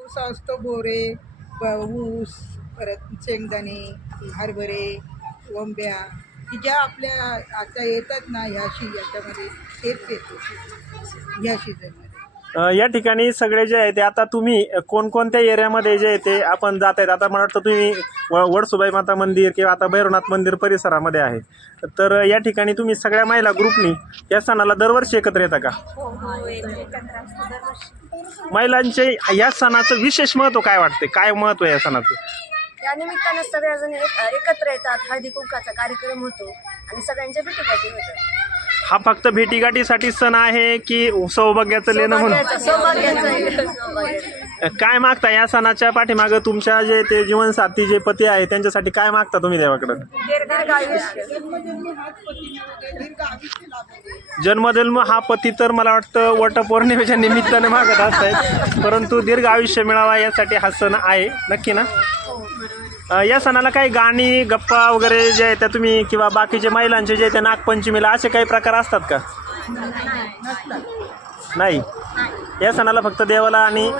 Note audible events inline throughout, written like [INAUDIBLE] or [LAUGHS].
ऊस असतो बोरे ऊस परत शेंगदाणे हरभरे वंब्या की ज्या आपल्या आता येतात ना ह्या शी याच्यामध्ये तेच येतो. ह्या सीझनमध्ये या ठिकाणी सगळे जे आहे ते आता तुम्ही कोणकोणत्या एरियामध्ये जे आहे ते आपण जात आहेत? आता मला वाटतं तुम्ही व वडसुबाई माता मंदिर किंवा आता भैरवनाथ मंदिर परिसरामध्ये आहे. तर या ठिकाणी तुम्ही सगळ्या महिला ग्रुपनी या सणाला दरवर्षी एकत्र येता का? महिलांचे या सणाचं विशेष महत्त्व काय वाटते? काय महत्त्व आहे या सणाचं? या निमित्तानं सगळ्याजण एक- एकत्र येतात. हळदी कुंकाचा कार्यक्रम होतो आणि सगळ्यांच्या भेटीगाठी होतात. हा फक्त भेटीगाठीसाठी सण आहे की सौभाग्याचं लेणं म्हणून. काय मागता या सणाच्या पाठीमागं तुमच्या जे ते जीवनसाथी जे पती आहे त्यांच्यासाठी काय मागता तुम्ही देवाकडं? जन्मजन्म हा पती तर मला वाटतं वटपौर्णिमेच्या निमित्ताने मागत असतायत परंतु दीर्घ आयुष्य मिळावा यासाठी हा सण आहे. नक्की ना? या सणाला काही गाणी गप्पा वगैरे जे आहे त्या तुम्ही किंवा बाकीचे महिलांचे जे आहे ते नागपंचमीला असे काही प्रकार असतात का नाही या सणाला फक्त देवाला आणि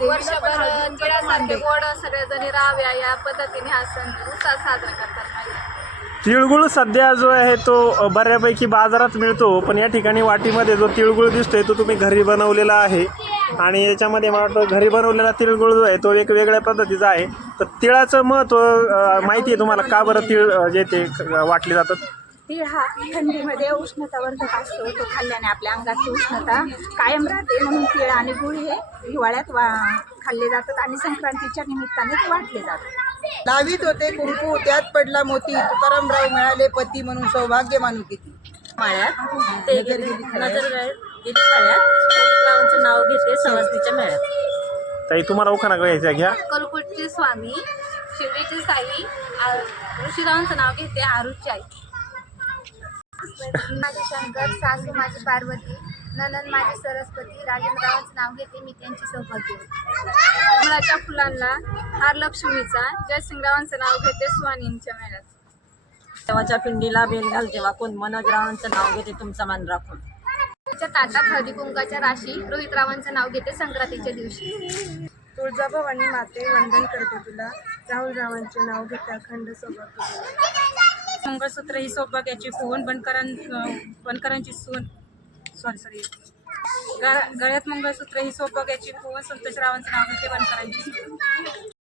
वर्षभर द्यायचा. गोड सगळेजणी राहाव्या या पद्धतीने हा सण उत्साह साजरा करतात. तिळगुळ सध्या जो आहे तो बऱ्यापैकी बाजारात मिळतो पण या ठिकाणी वाटीमध्ये जो तिळगुळ दिसतोय तो तुम्ही घरी बनवलेला आहे. आणि याच्यामध्ये मला वाटतं घरी बनवलेला तिळगुळ जो आहे तो एक वेगळ्या पद्धतीचा आहे. तर तिळाचं महत्त्व माहिती आहे तुम्हाला का बरं तिळ जे ते वाटले जातात? तीळ हा थंडीमध्ये उष्णतावर्धक असतो. तो खाल्ल्याने आपल्या अंगाची उष्णता कायम राहते. म्हणून तीळ आणि गुळ हे हिवाळ्यात वा खाल्ले जातात आणि संक्रांतीच्या निमित्ताने ते वाटले जातात. लावीत होते कुंकू त्यात पडला मोती. तुकारामराव मिळाले पती म्हणून सौभाग्य मानू किती? माळ्यात. ते गेले नजर गेली माळ्यात गावाचं नाव घेते सवासनीच्या मेळ्यात. ताई तुम्हाला उखाणा घ्यायचा? घ्या. कलकुटचे स्वामी शिवरीचे साई ऋषीरावांचं नाव घेते आरुची आई. [LAUGHS] माझे शंकर सासू माझी पार्वती ननन माझी सरस्वती राजेंद्रावांचं नाव घेते मी त्यांची सौभाग्य कमळाच्या फुलांना हार लक्ष्मीचा जय सिंगरावांचं नाव घेते स्वानींच्या मेळ्यात. देवाच्या पिंडीला बेल घाल तेव्हा कोण मनोजरावांचं नाव घेते तुमचा मान राखून. च्या ताटात हळदी कुंकाच्या राशी रोहितरावांचं नाव घेते संक्रांतीच्या दिवशी. तुळजाभवानी माते वंदन करते तुला. राहुल रावांचे नाव घेते अखंड सौभाग्य मंगळसूत्र ही सौभाग्याची खून बनकरां बनकरांची सून. सॉरी सॉरी गळ्यात मंगळसूत्र ही सौभाग्याची खून संतोषरावांचं नाव घेते? बनकरांची सून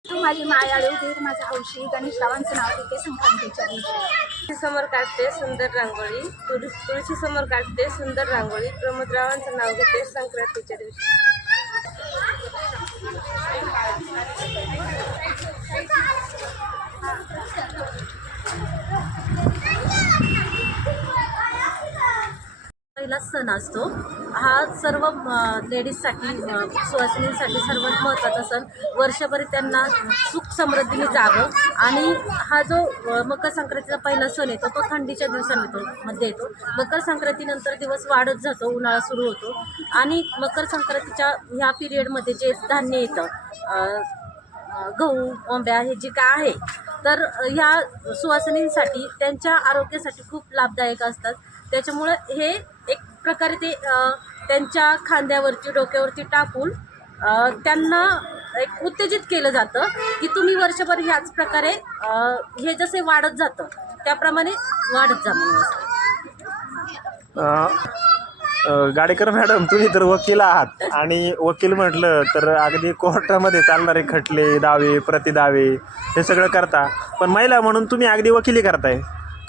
तू माझी मायाळू वीर माझा हौशी गणेश रावांचे नाव घेते संक्रांतीच्या दिवशी. समोर काढते सुंदर रांगोळी. तुळ तुळशी समोर काढते सुंदर रांगोळी. प्रमोदरावांचं नाव घेते संक्रांतीच्या दिवशी. पहिला सण असतो. हा सर्व लेडीजसाठी सुवासिनींसाठी सर्वात महत्त्वाचा सण. वर्षभर त्यांना सुख समृद्धीने जावं आणि हा जो मकर संक्रांतीचा पहिला सण येतो तो थंडीच्या दिवसांमध्ये मध्ये येतो. मकर संक्रांतीनंतर दिवस वाढत जातो उन्हाळा सुरू होतो. आणि मकर संक्रांतीच्या ह्या पिरियडमध्ये जे धान्य येतं गहू कोंब्या हे जे काय आहे तर ह्या सुवासिनींसाठी त्यांच्या आरोग्यासाठी खूप लाभदायक असतात. त्याच्यामुळं हे प्रकारे ते त्यांच्या खांद्यावरती डोक्यावरती टाकून त्यांना एक उत्तेजित केलं जातं की तुम्ही वर्षभर ह्याच प्रकारे हे जसे वाढत जातं त्याप्रमाणे वाढत जातं गाडेकर मॅडम तुम्ही तर वकील आहात. आणि वकील म्हटलं तर अगदी कोर्टामध्ये चालणारे खटले दावे प्रतिदावे हे सगळं करता. पण महिला म्हणून तुम्ही अगदी वकिली करताय.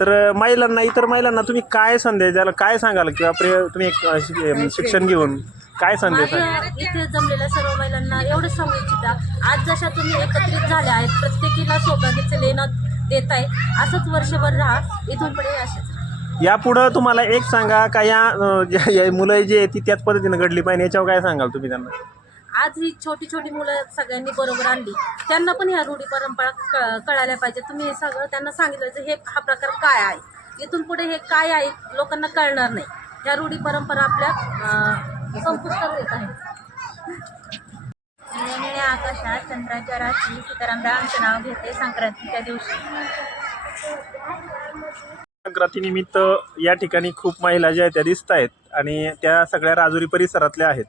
तर महिलांना इतर महिलांना तुम्ही काय संदेश द्याल? काय सांगाल? किंवा प्रे तुम्ही एक अ, शि- शिक्षण घेऊन काय संदेश माझ्या इथे जमलेल्या सर्व महिलांना एवढंच सांगू इच्छिता आज जशा तुम्ही एकत्रित झाल्या आहेत प्रत्येकीला सौभाग्याचं लेणं देत आहे असंच वर्षभर राहा. इथून पुढे असेच यापुढं तुम्हाला एक सांगा का या अ, ज्या- या मुलं जी आहे ती त्याच पद्धतीनं घडली पाहिजे याच्यावर काय सांगाल तुम्ही त्यांना? आज ही छोटी छोटी मुलं सगळ्यांनी बरोबर आणली. त्यांना पण ह्या रूढी परंपरा कळायला पाहिजे तुम्ही हे सगळं त्यांना सांगितलं हे हा प्रकार काय आहे? इथून पुढे हे काय आहे लोकांना कळणार नाही. ह्या रूढी परंपरा आपल्या संपुष्टात येत आहे निळ्या आकाशात चंद्राच्या राशी सीताराम रामचं नाव घेते संक्रांतीच्या दिवशी. संक्रांतीनिमित्त या ठिकाणी खूप महिला ज्या आहेत त्या दिसत आहेत आणि त्या सगळ्या राजुरी परिसरातल्या आहेत.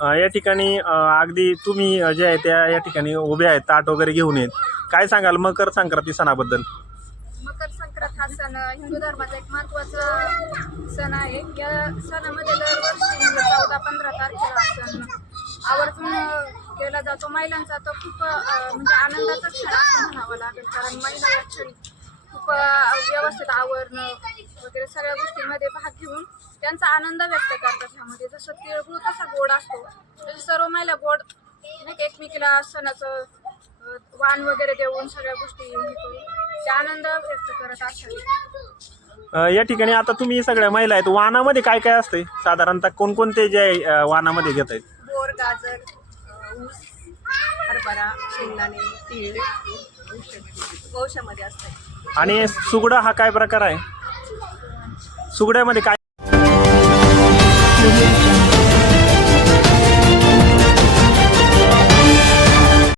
या ठिकाणी अगदी तुम्ही जे आहे त्या या ठिकाणी उभे आहेत ताट वगैरे घेऊन येत. काय सांगाल मकर संक्रांती सणाबद्दल? मकर संक्रांत हा सण हिंदू धर्माचा एक महत्त्वाचा सण आहे. या सणामध्ये दरवर्षी म्हणजे चौदा पंधरा तारखेला सण आवर्जून केला जातो. महिलांचा तो खूप म्हणजे आनंदाचा क्षण म्हणावा लागेल. कारण महिला व्यवस्थित आवरणं वगैरे सगळ्या गोष्टींमध्ये भाग घेऊन त्यांचा आनंद व्यक्त करतात ह्यामध्ये. जसं तिळगुळ कसा गोड असतो तसे सर्व महिला गोड एकमेकीला सणाचं वाण वगैरे देऊन सगळ्या गोष्टी ते आनंद व्यक्त करत असतात. या ठिकाणी आता तुम्ही सगळ्या महिला आहेत वाणामध्ये काय काय असते साधारणतः कोणकोणते जे वाणामध्ये घेत आहेत? बोर गाजर ऊस हरभरा शेंगदाणे तीळ वंशामध्ये असतात आणि सुगडा हा काय प्रकार आहे? सुगड्यामध्ये काय